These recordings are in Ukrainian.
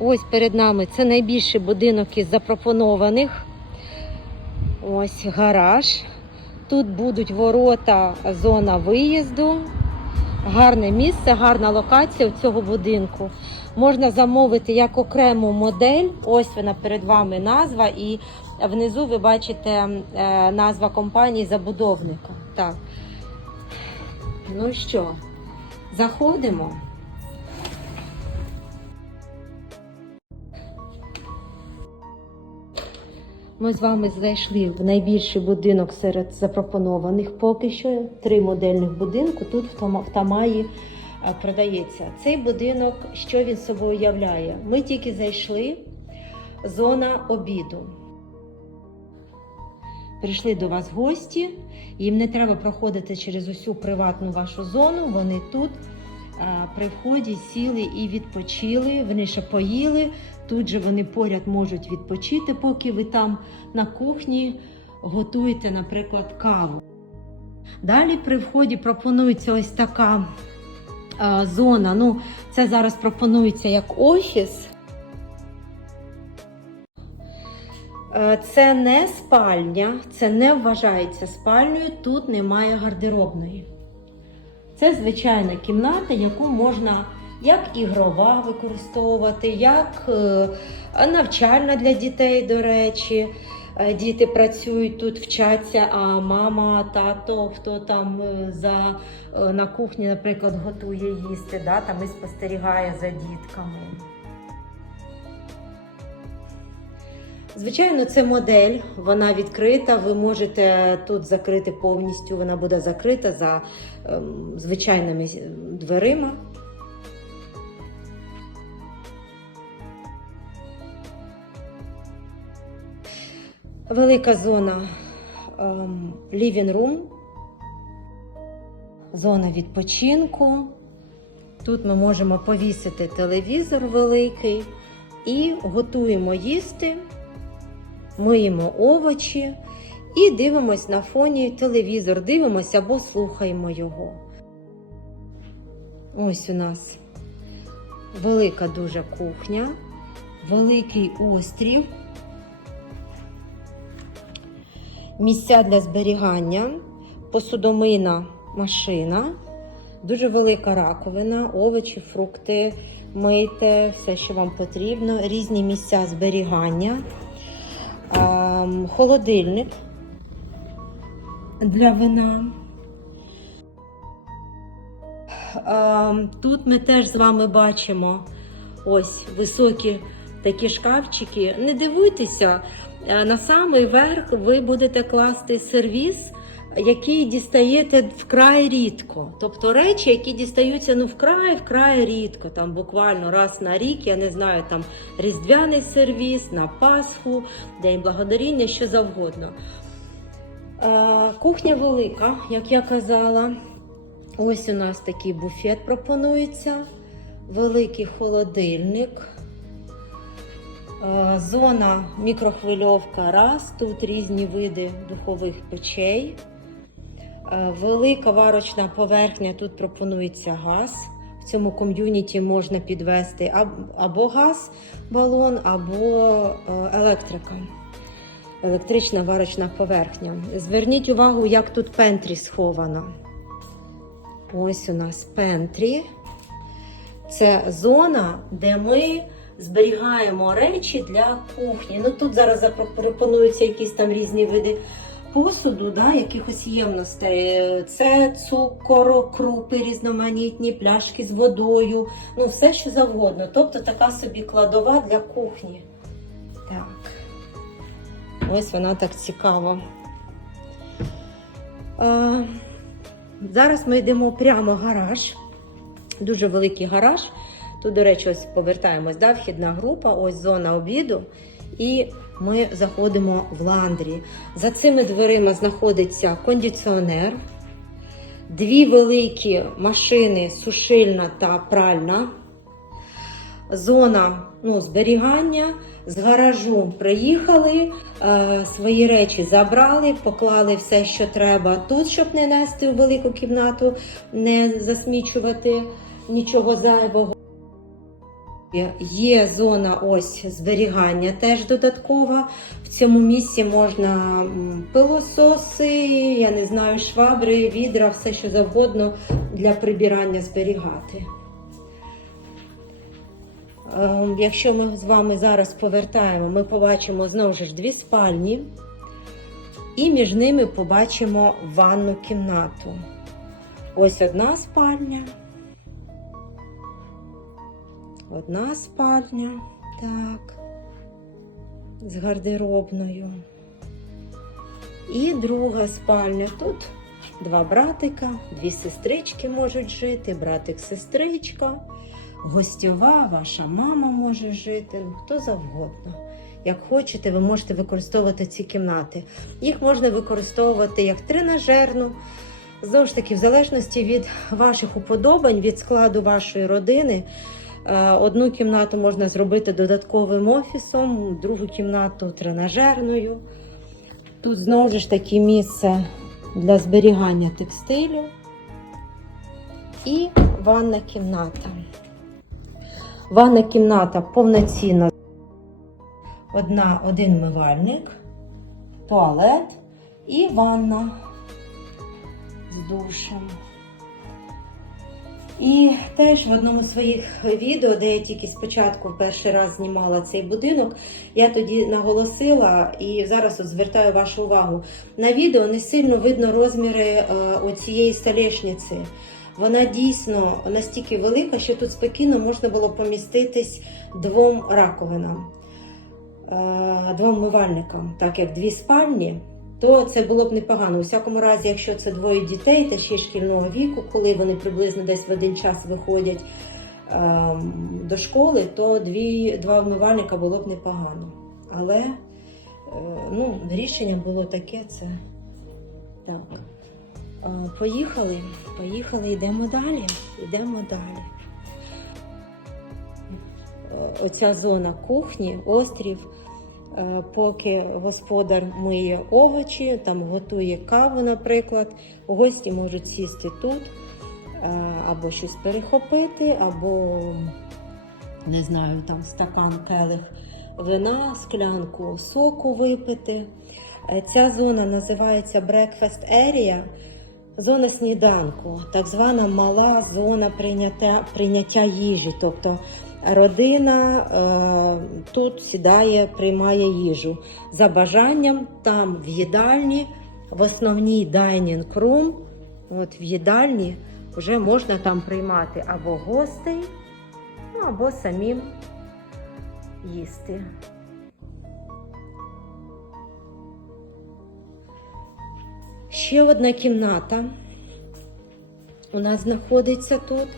Ось перед нами це найбільший будинок із запропонованих. Ось гараж. Тут будуть ворота, зона виїзду. Гарне місце, гарна локація у цього будинку. Можна замовити як окрему модель. Ось вона перед вами назва, і внизу ви бачите е, назва компанії забудовника. Так. Ну що, заходимо. Ми з вами зайшли в найбільший будинок серед запропонованих поки що. Три модельних будинку тут в Тамаї е, продається. Цей будинок, що він собою являє? Ми тільки зайшли, зона обіду. Прийшли до вас гості, їм не треба проходити через усю приватну вашу зону. Вони тут при вході сіли і відпочили. Вони ще поїли. Тут же вони поряд можуть відпочити, поки ви там на кухні готуєте, наприклад, каву. Далі при вході пропонується ось така е, зона. Ну, це зараз пропонується як офіс. Це не спальня, це не вважається спальнею, тут немає гардеробної. Це звичайна кімната, яку можна як ігрова використовувати, як е, навчальна для дітей, до речі. Е, Діти працюють тут, вчаться, а мама, тато, хто там е, за, на кухні, наприклад, готує їсти, да, там і спостерігає за дітками. Звичайно, це модель, вона відкрита. Ви можете тут закрити повністю, вона буде закрита за ем, звичайними е, дверима. Велика зона ем, living room, зона відпочинку. Тут ми можемо повісити телевізор великий і готуємо їсти, миємо овочі і дивимось на фоні телевізор, дивимося або слухаємо його. Ось у нас велика дуже кухня, великий острів. місця для зберігання, посудомийна машина, дуже велика раковина, овочі, фрукти, мийте, все, що вам потрібно, різні місця зберігання, холодильник для вина. Ем, Тут ми теж з вами бачимо ось високі такі шкафчики. Не дивуйтеся, е, на самий верх ви будете класти сервіс, який дістаєте вкрай рідко. Тобто речі, які дістаються ну вкрай вкрай рідко, там буквально раз на рік, я не знаю, там різдвяний сервіс, на Пасху, День благодаріння, що завгодно. Е, Кухня велика, як я казала. Ось у нас такий буфет пропонується, великий холодильник. Е, Зона мікрохвильовка раз. Тут різні види духових печей. Е, Велика варочна поверхня. Тут пропонується газ. В цьому ком'юніті можна підвести або газ, балон, або е, електрика. Електрична варочна поверхня. Зверніть увагу, як тут пентрі сховано. Ось у нас пентрі. Це зона, де ми зберігаємо речі для кухні. Ну тут зараз запропонуються якісь там різні види посуду, да, якихось ємностей. Це цукор, крупи різноманітні, пляшки з водою, ну все що завгодно. Тобто така собі кладова для кухні. Так. Ось вона так цікава. А, зараз ми йдемо прямо в гараж. Дуже великий гараж. Тут, до речі, ось повертаємось, да, вхідна група, ось зона обіду. І ми заходимо в ландрі. За цими дверима знаходиться кондиціонер, дві великі машини, сушильна та пральна. Зона ну, зберігання. З гаражу приїхали, е, свої речі забрали, поклали все, що треба тут, щоб не нести у велику кімнату, не засмічувати нічого зайвого. Є зона ось зберігання теж додаткова. В цьому місці можна пилососи, я не знаю, швабри, відра, все що завгодно для прибирання зберігати. Ем, Якщо ми з вами зараз повертаємо, ми побачимо знову ж дві спальні, і між ними побачимо ванну кімнату. Ось одна спальня. Одна спальня, так, з гардеробною. І друга спальня. Тут два братика, дві сестрички можуть жити, братик-сестричка, гостьова, ваша мама може жити, ну хто завгодно. Як хочете, ви можете використовувати ці кімнати. Їх можна використовувати як тренажерну, знову ж таки, в залежності від ваших уподобань, від складу вашої родини. Е, Одну кімнату можна зробити додатковим офісом, другу кімнату тренажерною. Тут знову ж таки місце для зберігання текстилю і ванна кімната. Ванна кімната повноцінна. Одна, один мивальник, туалет і ванна з душем. І теж в одному з своїх відео, де я тільки спочатку перший раз знімала цей будинок, я тоді наголосила і зараз от звертаю вашу увагу. На відео не сильно видно розміри е, оцієї столешниці. Вона дійсно настільки велика, що тут спокійно можна було поміститись двом раковинам, е, двом мивальникам, так як дві спальні то це було б непогано. У всякому разі, якщо це двоє дітей та ще шкільного віку, коли вони приблизно десь в один час виходять ем, до школи, то дві, два вмивальника було б непогано. Але е, ну, рішення було таке, це так. Е, поїхали, поїхали, йдемо далі. Йдемо далі. Е, Оця зона кухні, острів. Е, поки господар миє овочі, там готує каву, наприклад, гості можуть сісти тут, е, або щось перехопити, або, не знаю, там стакан келих вина, склянку соку випити. Е, Ця зона називається Breakfast Area. Зона сніданку, так звана мала зона прийняття, прийняття їжі. Тобто родина е, тут сідає, приймає їжу. За бажанням там в їдальні, в основній dining room, от в їдальні вже можна там приймати або гостей, ну, або самим їсти. Ще одна кімната у нас знаходиться тут.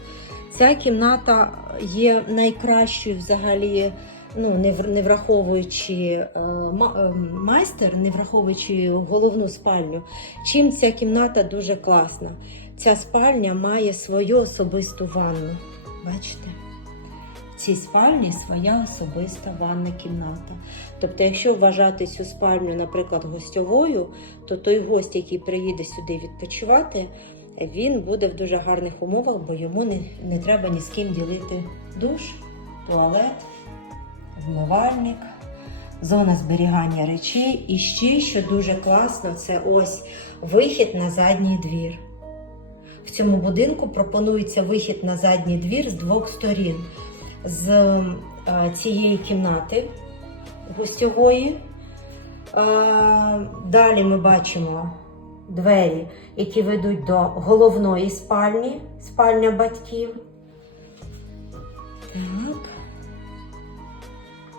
Ця кімната є найкращою взагалі, ну не враховуючи е, е, майстер, не враховуючи головну спальню. Чим ця кімната дуже класна. Ця спальня має свою особисту ванну. Бачите? В цій спальні своя особиста ванна кімната. Тобто, якщо вважати цю спальню, наприклад, гостьовою, то той гость, який приїде сюди відпочивати, він буде в дуже гарних умовах, бо йому не, не треба ні з ким ділити душ, туалет, вмивальник, зона зберігання речей. І ще, що дуже класно, це ось вихід на задній двір. В цьому будинку пропонується вихід на задній двір з двох сторін. З е, цієї кімнати гостьової. Е, Далі ми бачимо двері, які ведуть до головної спальні, спальня батьків. Так.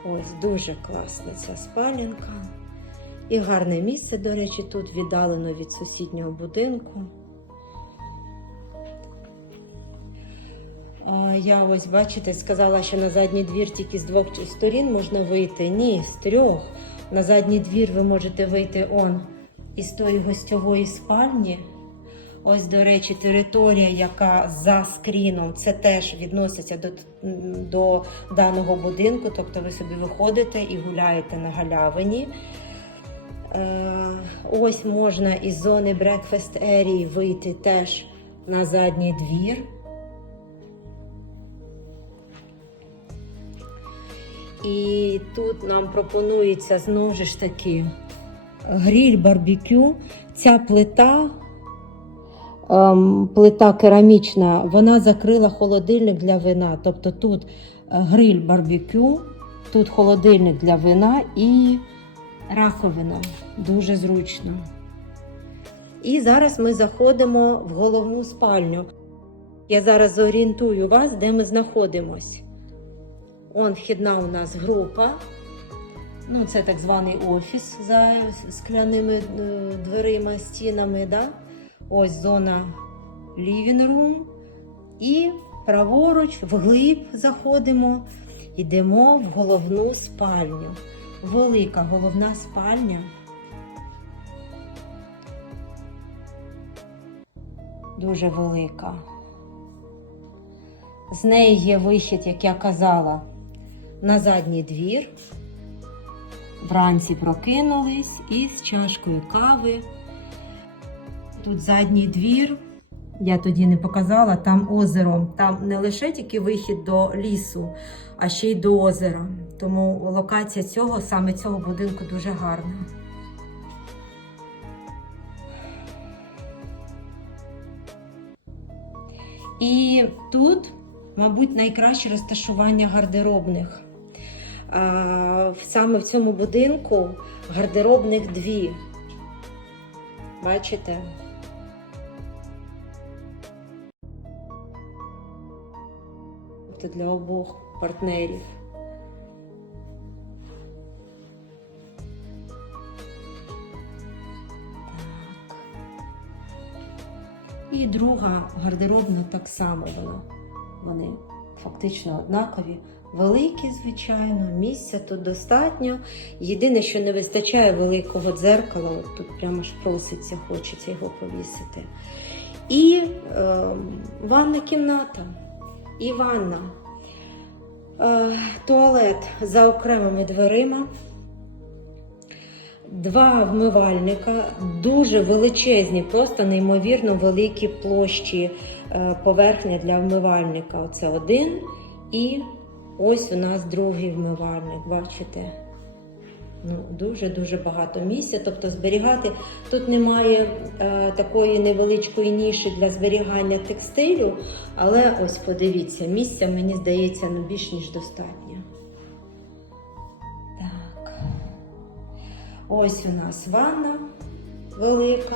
Ось дуже класна ця спалянка. І гарне місце, до речі, тут віддалено від сусіднього будинку. Я ось, бачите, сказала, що на задній двір тільки з двох сторін можна вийти. Ні, з трьох. На задній двір ви можете вийти он із тої гостьової спальні. Ось, до речі, територія, яка за скріном, це теж відноситься до, до даного будинку. Тобто ви собі виходите і гуляєте на галявині. Е, ось можна із зони Breakfast Area вийти теж на задній двір. І тут нам пропонується знову ж таки гриль барбекю. Ця плита, ем, плита керамічна, вона закрила холодильник для вина. Тобто тут е, гриль барбекю, тут холодильник для вина і раковина. Дуже зручно. І зараз ми заходимо в головну спальню. Я зараз зорієнтую вас, де ми знаходимось. Он вхідна у нас група. Ну, це так званий офіс за скляними е, дверима, стінами. Да? Ось зона living. І праворуч, вглиб заходимо, йдемо в головну спальню. Велика головна спальня. Дуже велика. З неї є вихід, як я казала, на задній двір. Вранці прокинулись із чашкою кави. Тут задній двір. Я тоді не показала, там озеро. Там не лише тільки вихід до лісу, а ще й до озера. Тому локація цього, саме цього будинку дуже гарна. І тут, мабуть, найкраще розташування гардеробних. Саме в цьому будинку гардеробних дві. Бачите? Це для обох партнерів. І друга гардеробна так само вона. Вони фактично однакові. Великі, звичайно, місця тут достатньо. Єдине, що не вистачає великого дзеркала, от тут прямо ж проситься, хочеться його повісити. І е, ванна кімната, і ванна, е, туалет за окремими дверима. Два вмивальника, дуже величезні, просто неймовірно великі площі поверхня для вмивальника. Оце один. І ось у нас другий вмивальник. Бачите? Ну, Дуже-дуже багато місця. Тобто зберігати тут немає е, такої невеличкої ніші для зберігання текстилю, але ось подивіться, місця, мені здається, ну, більш ніж достатньо. Так. Ось у нас ванна велика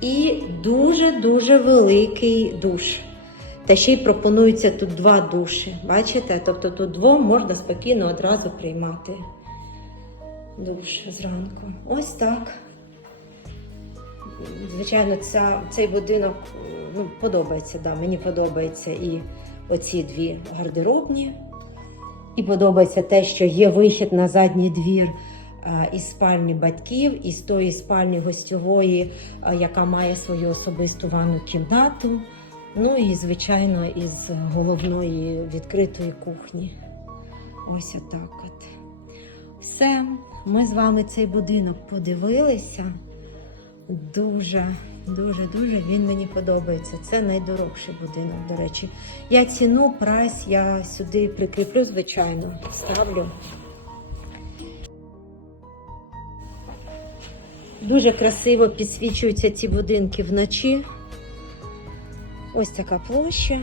і дуже-дуже великий душ. Та ще й пропонується тут два душі. Бачите? Тобто тут двом можна спокійно одразу приймати душ зранку. Ось так. Звичайно, ця, цей будинок ну, подобається. Да, Мені подобається і оці дві гардеробні. І подобається те, що є вихід на задній двір із спальні батьків, із тої спальні гостьової, е, яка має свою особисту ванну кімнату. Ну і, звичайно, із головної відкритої кухні. Ось отак от. Все, ми з вами цей будинок подивилися. Дуже, дуже, дуже він мені подобається. Це найдорожчий будинок, до речі. Я ціну, прайс я сюди прикріплю, звичайно, ставлю. Дуже красиво підсвічуються ці будинки вночі. Ось така площа.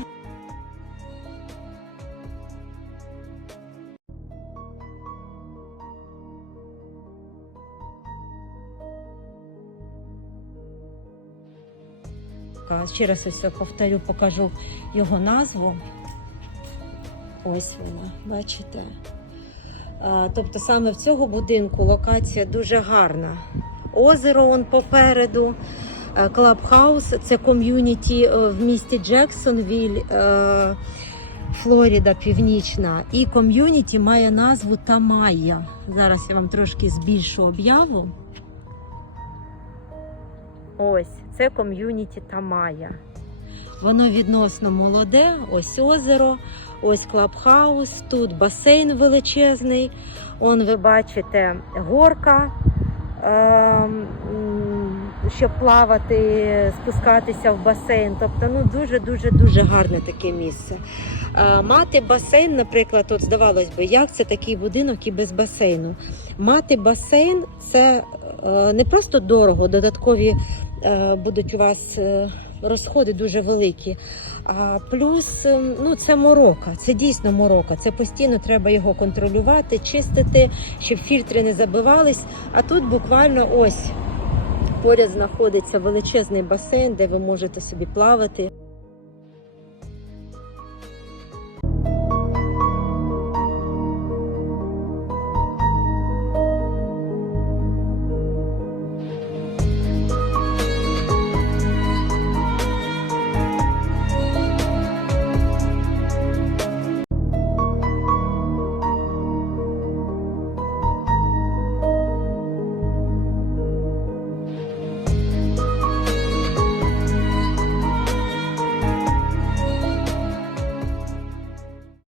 Ще раз ось повторю, покажу його назву. Ось вона, бачите. Тобто саме в цього будинку локація дуже гарна. Озеро он попереду. Клабхаус це ком'юніті е, в місті Джексонвіль, е, Флоріда Північна. І ком'юніті має назву Тамайя. Зараз я вам трошки збільшу об'яву. Ось, це ком'юніті Тамая. Воно відносно молоде, ось озеро, ось клабхаус, тут басейн величезний. Он ви бачите горка щоб плавати, спускатися в басейн. Тобто, ну дуже дуже гарне таке місце. Е, Мати басейн, наприклад, от здавалось би, як це такий будинок і без басейну. Мати басейн це е, не просто дорого, додаткові е, будуть у вас розходи дуже великі. А плюс е, ну, це морока, це дійсно морока. Це постійно треба його контролювати, чистити, щоб фільтри не забивались. А тут буквально ось поряд знаходиться величезний басейн, де ви можете собі плавати.